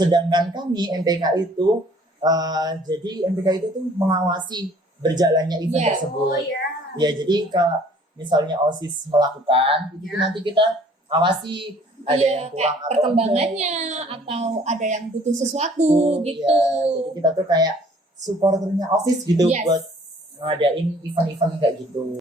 Sedangkan kami MPK itu jadi MPK itu tuh mengawasi berjalannya event tersebut. Ya, jadi misalnya OSIS melakukan itu nanti kita awasi ada yang kurang kayak perkembangannya atau ada yang butuh sesuatu gitu. Jadi kita tuh kayak supporternya OSIS gitu buat ngadain event-event kayak gitu.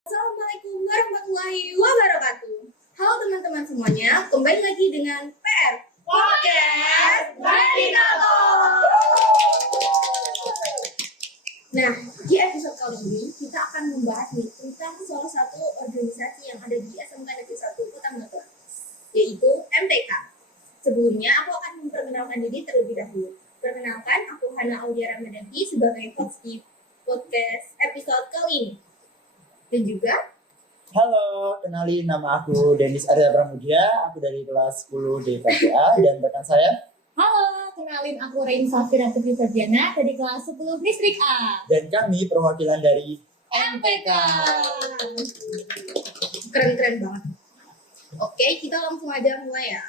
Assalamualaikum warahmatullahi wabarakatuh. Halo teman-teman semuanya, kembali lagi dengan PR Podcast Berdinator. Nah, di episode kali ini kita akan membahas tentang salah satu organisasi yang ada di SMK Negeri 1 Kota Magelang, yaitu MTK. Sebelumnya, aku akan memperkenalkan diri terlebih dahulu. Perkenalkan, aku Hana Aulia Ramadhani sebagai host di podcast episode kali ini. Dan juga halo, kenalin nama aku Denis Arya Pramudia, aku dari kelas 10 DKPA dan rekan saya. Halo, kenalin aku Rein Safira Putri Ferdiana dari kelas 10 Distrik A. Dan kami perwakilan dari MPK. Keren-keren banget. Oke, kita langsung aja mulai ya.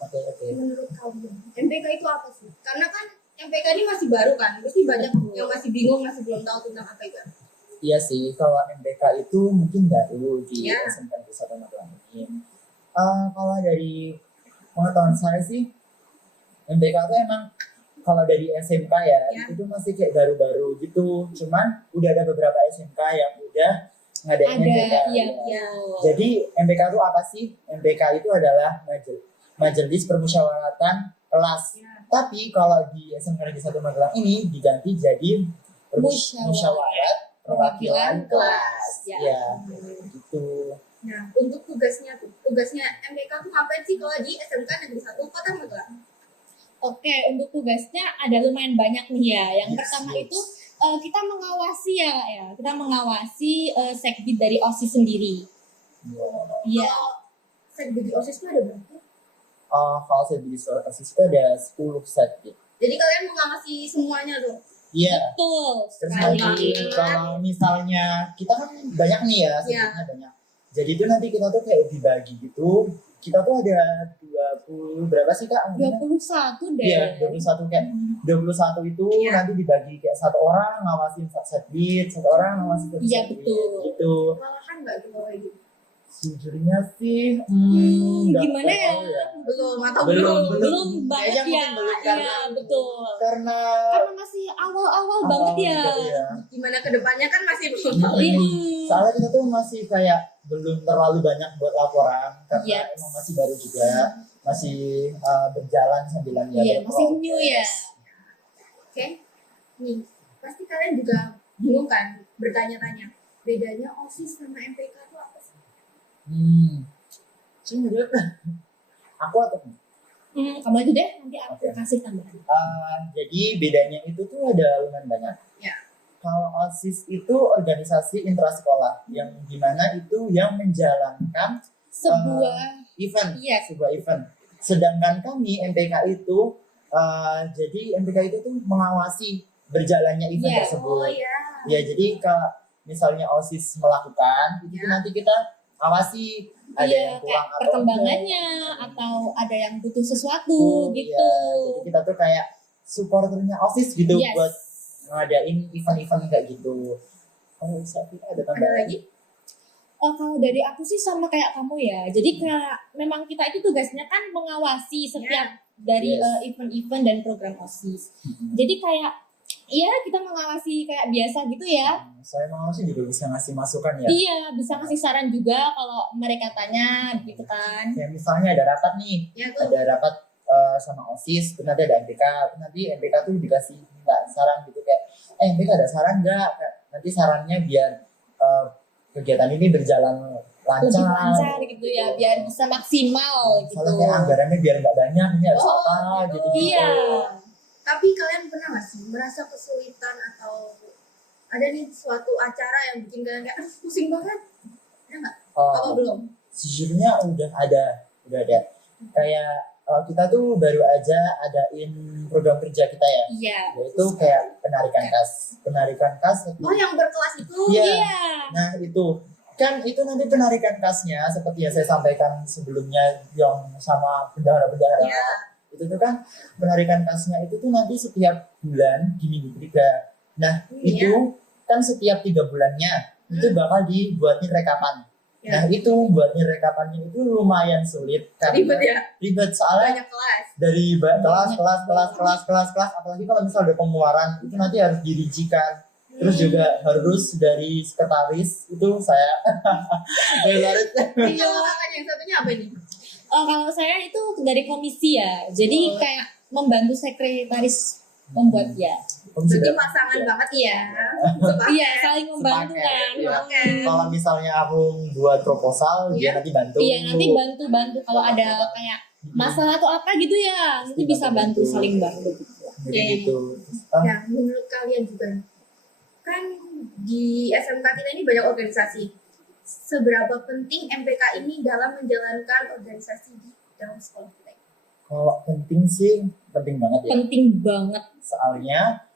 Oke. Menurut kamu, MPK itu apa sih? Karena kan MPK ini masih baru kan, pasti banyak yang masih bingung, masih belum tahu tentang MPK. Iya sih, kalau MPK itu mungkin baru di SMK Negeri 1 Magelang ini. Kalau dari pengetahuan saya sih, MPK itu emang kalau dari SMK itu masih kayak baru-baru gitu. Cuman udah ada beberapa SMK yang udah ngadain MPK. Jadi MPK itu apa sih? MPK itu adalah Majelis Permusyawaratan Kelas. Tapi kalau di SMK Negeri 1 Magelang ini diganti jadi Musyawarat Perwakilan Kelas. Ya, gitu. Nah, untuk tugasnya MPK itu apa sih kalau di SMK Negeri 1 Kota Magelang? Oke, untuk tugasnya ada lumayan banyak nih ya. Yang pertama itu kita mengawasi kita mengawasi sekbid dari OSIS sendiri. Iya. Sekbid OSIS itu ada berapa? Kalau sekbid OSIS itu ada 10 sekbid. Jadi kalian mengawasi semuanya tuh? Iya. Betul. Terus nanti kalau misalnya kita kan banyak nih ya, sebenarnya banyak. Jadi itu nanti kita tuh kayak dibagi gitu. Kita tuh ada 20 berapa sih Kak? 21 deh. Iya, 21 kayak 21 itu nanti dibagi kayak satu orang ngawasin sekbid, satu orang ngawasin sekbid. Iya, betul. Gitu. Malahan enggak gitu kayak gitu. Sejujurnya sih gimana ya? Belum banget ya. Iya, betul. Karena masih awal banget ya. Gimana kedepannya kan masih belum tahu. Soalnya kita tuh masih kayak belum terlalu banyak buat laporan karena emang masih baru juga, masih berjalan sambilan masih new ya. Oke. Nih, pasti kalian juga bingung kan bertanya-tanya bedanya OSIS sama MPK itu apa sih? Aku atau kamu aja deh, nanti aku kasih tambahan. Jadi bedanya itu tuh ada lumayan banyak. Ya. Kalau OSIS itu organisasi intrasekolah yang dimana itu yang menjalankan sebuah event. Sedangkan kami MPK itu jadi MPK itu tuh mengawasi berjalannya event tersebut. Ya, jadi misalnya OSIS melakukan itu nanti kita awasi ada yang kurang kayak perkembangannya atau ada yang butuh sesuatu gitu. Jadi kita tuh kayak supporternya OSIS gitu buat ngadain event-event kayak gitu. Kalau ada tambahan lagi? Kalau dari aku sih sama kayak kamu ya. Jadi kayak memang kita itu tugasnya kan mengawasi setiap dari event-event dan program OSIS. Jadi kayak kita mengawasi kayak biasa gitu ya. Saya mengawasi juga bisa ngasih masukan ya. Iya, bisa ngasih saran juga kalau mereka tanya gitu kan. Ya misalnya ada rapat nih, ada rapat sama OSIS, terus nanti ada MPK, nanti MPK tuh dikasih minta saran gitu kayak, MPK ada saran nggak? Nanti sarannya biar kegiatan ini berjalan lancar gitu ya, biar bisa maksimal gitu. Misalnya kayak anggarannya biar nggak banyak, ini harus apa gitu. Iya. Tapi kalian pernah nggak sih merasa kesulitan atau ada nih suatu acara yang bikin kalian kayak pusing banget? Ada nggak? Atau belum? Sejujurnya udah ada. Kayak kita tuh baru aja adain program kerja kita ya, Iya. yaitu kayak penarikan kas. Oh, yang berkelas itu. Iya. Iya. Nah itu kan itu nanti penarikan kasnya seperti yang saya sampaikan sebelumnya yang sama bendahara-bendahara. Iya. Itu tuh kan penarikan kasnya itu tuh nanti setiap bulan di minggu ketiga. Nah itu kan setiap 3 bulannya itu bakal dibuatin rekapan. Ya. Nah itu buatin rekapannya itu lumayan sulit karena Ribet ya. ribet soalnya Banyak kelas. dari kelas, apalagi kalau misalnya ada pengeluaran itu nanti harus dirincikan. Terus juga harus dari sekretaris itu saya sekretaris. Kalau kakaknya yang satunya apa nih? Kalau saya itu dari komisi ya, jadi kayak membantu sekretaris membuat ya. Berarti pasangan banget ya. Iya, saling membantu Sepaket, kan. iya. Oke. Kalau misalnya aku buat proposal dia nanti bantu. Iya, nanti bantu kalau ada kayak masalah atau apa gitu ya, nanti bisa bantu saling bantu. Jadi Iya. gitu. Nah, menurut kalian juga nih, kan di SMK kita ini banyak organisasi. Seberapa penting MPK ini dalam menjalankan organisasi di dalam sekolah kita? Kalau penting sih penting banget ya. Penting banget. Soalnya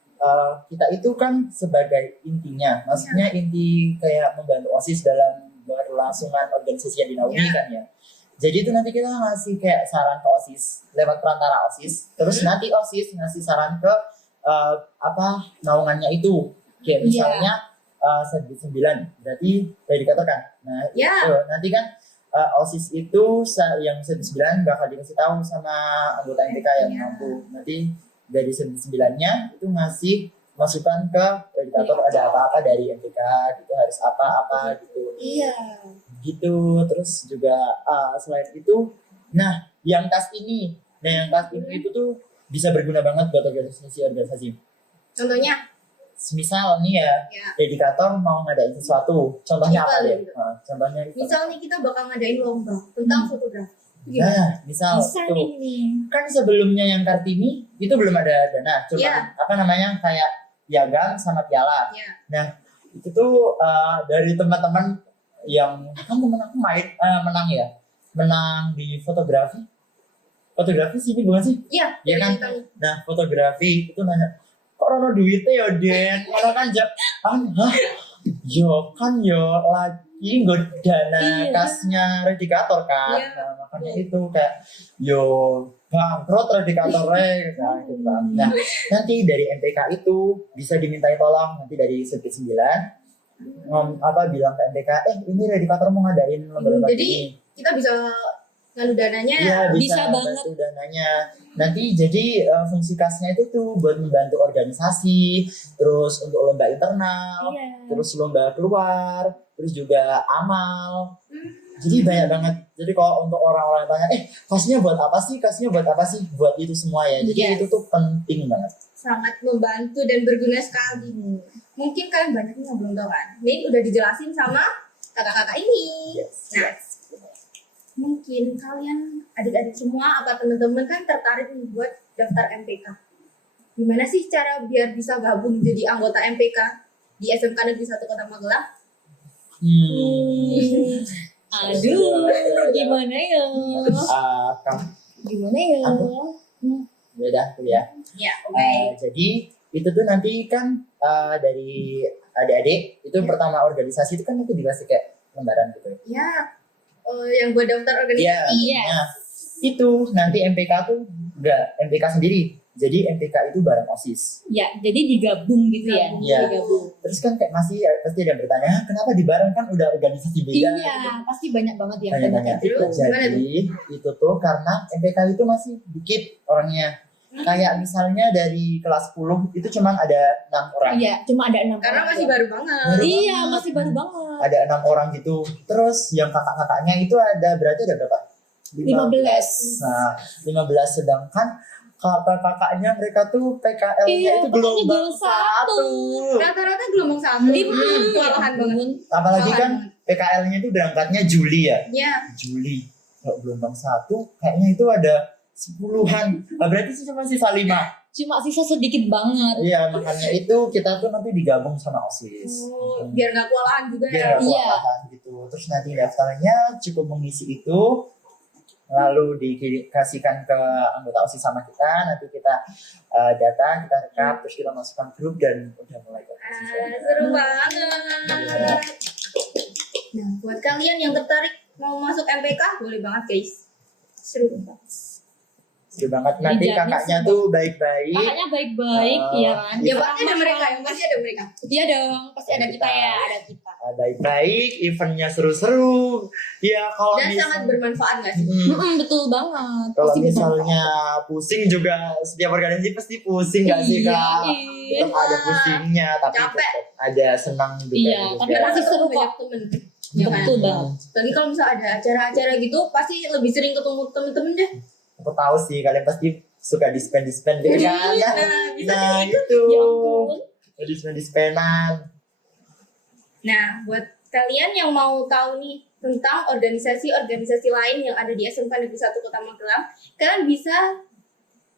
kita itu kan sebagai intinya, maksudnya inti kayak membantu OSIS dalam berlangsungan organisasi yang dinaungi kan ya. Jadi itu nanti kita ngasih kayak saran ke OSIS lewat perantara OSIS. Terus nanti OSIS ngasih saran ke naungannya itu. Kayak misalnya 9 berarti predikator kan. Nah, itu nanti kan OSIS itu yang 9 bakal dikasih tahu sama anggota MPK yang mampu. Nanti dari 9-nya itu ngasih masukan ke predikator ada apa-apa dari MPK gitu, harus apa-apa gitu. Iya. Gitu. Terus juga selain itu, yang tas ini itu tuh bisa berguna banget buat organisasi. Contohnya? Misal nih ya, predikator mau ngadain sesuatu. Contohnya apa deh? Contohnya itu. Misalnya kita bakal ngadain lomba tentang fotografi. Nah, misal Bisa tuh. nih. Kan sebelumnya yang Kartini itu belum ada dana, cuma kayak piagam sama piala. Nah, itu tuh dari teman-teman yang teman aku menang di fotografi sih bukan sih? Iya. Ya kan? Nah, fotografi itu nanya, kok rono duitnya ya Den? Kalau kan lagi nggak dana kasnya redikator kan. Nah, makanya itu kayak bangkrut redikatornya gitu. Nah, nanti dari MPK itu bisa dimintai tolong nanti dari Sudin 9 bilang ke MPK, ini redikator mau ngadain lomba-lomba jadi kita bisa ngadu dananya. Iya, bisa banget. bantu dananya. Nanti jadi fungsi kasnya itu tuh buat membantu organisasi, terus untuk lomba internal, terus lomba keluar, terus juga amal. Jadi banyak banget. Jadi kalau untuk orang-orang yang tanya, kasnya buat apa sih? Buat itu semua ya. Jadi itu tuh penting banget. Sangat membantu dan berguna sekali. Mungkin kalian banyak yang belum tahu kan. Ini udah dijelasin sama kakak-kakak ini. Nah, mungkin kalian adik-adik semua apa teman-teman kan tertarik nih buat daftar MPK. Gimana sih cara biar bisa gabung jadi anggota MPK di SMK Negeri 1 Kota Magelang? Aduh, gimana ya? Gimana ya? Udah kuliah. Ya, oke. Jadi itu tuh nanti kan dari adik-adik itu pertama organisasi itu kan nanti dikasih kayak lembaran gitu. Ya, yang buat daftar organisasi. Nah, itu nanti MPK tuh enggak MPK sendiri. Jadi MPK itu bareng OSIS. Ya, jadi digabung gitu ya. Iya. Digabung. Terus kan kayak pasti ada yang bertanya, kenapa dibareng kan udah organisasi beda? Iya, pasti banyak banget ya. Banyak. Jadi itu tuh karena MPK itu masih dikit orangnya. Kayak misalnya dari kelas 10 itu cuma ada 6 orang. Iya, cuma ada 6 Karena orang. masih baru banget. Iya, masih baru banget. Ada 6 orang gitu. Terus yang kakak-kakaknya itu berarti ada berapa? 15. Nah, 15 sedangkan kakak-kakaknya mereka tuh PKL-nya itu gelombang 1. Rata-rata gelombang 1. Malahan banget. Apalagi kan PKL-nya itu berangkatnya Juli ya. Iya. Juli. Kalau gelombang 1 kayaknya itu ada 10-an. Nah, berarti cuma sisa 5. Cuma sisa sedikit banget. Iya, makanya itu kita tuh nanti digabung sama OSIS. Biar gak kewalahan juga Biar ya. kewalahan gitu. Terus nanti daftarnya cukup mengisi itu. lalu dikasihkan ke anggota OSIS sama kita, nanti kita data, kita rekap, terus kita masukkan grup dan udah mulai Seru banget. Nah, buat kalian yang tertarik mau masuk MPK, boleh banget guys. Seru banget. Seru banget. Nanti Dijamin kakaknya semua. tuh baik-baik. Kakaknya baik-baik, iya kan? Ya pasti ada mereka, yang pasti ada mereka. Iya dong, pasti ada kita ya, ada kita. Baik-baik, eventnya seru-seru. Ya kalau Dan sangat bermanfaat nggak sih? Betul banget. kalau Pasti misalnya pusing juga, setiap organisasi pasti pusing nggak sih Iya, kak? iya. Tetap ada pusingnya, tapi Capek. tetap ada senang juga. Iya, tapi Karena pasti seru ketemu banyak kok. temen. Ya kan? Betul banget. Lagi kalau misal ada acara-acara gitu, pasti lebih sering ketemu temen-temen deh. Aku tahu sih kalian pasti suka dispen gitu kan? Nah, bisa Nah ikut. itu. Ya ampun. Dispenan. Nah, buat kalian yang mau tahu nih tentang organisasi-organisasi lain yang ada di SMK Negeri 1 Kota Magelang, kalian bisa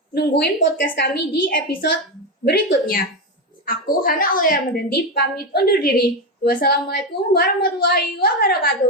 nungguin podcast kami di episode berikutnya. Aku Hana Aulia Medanti pamit undur diri. Wassalamualaikum warahmatullahi wabarakatuh.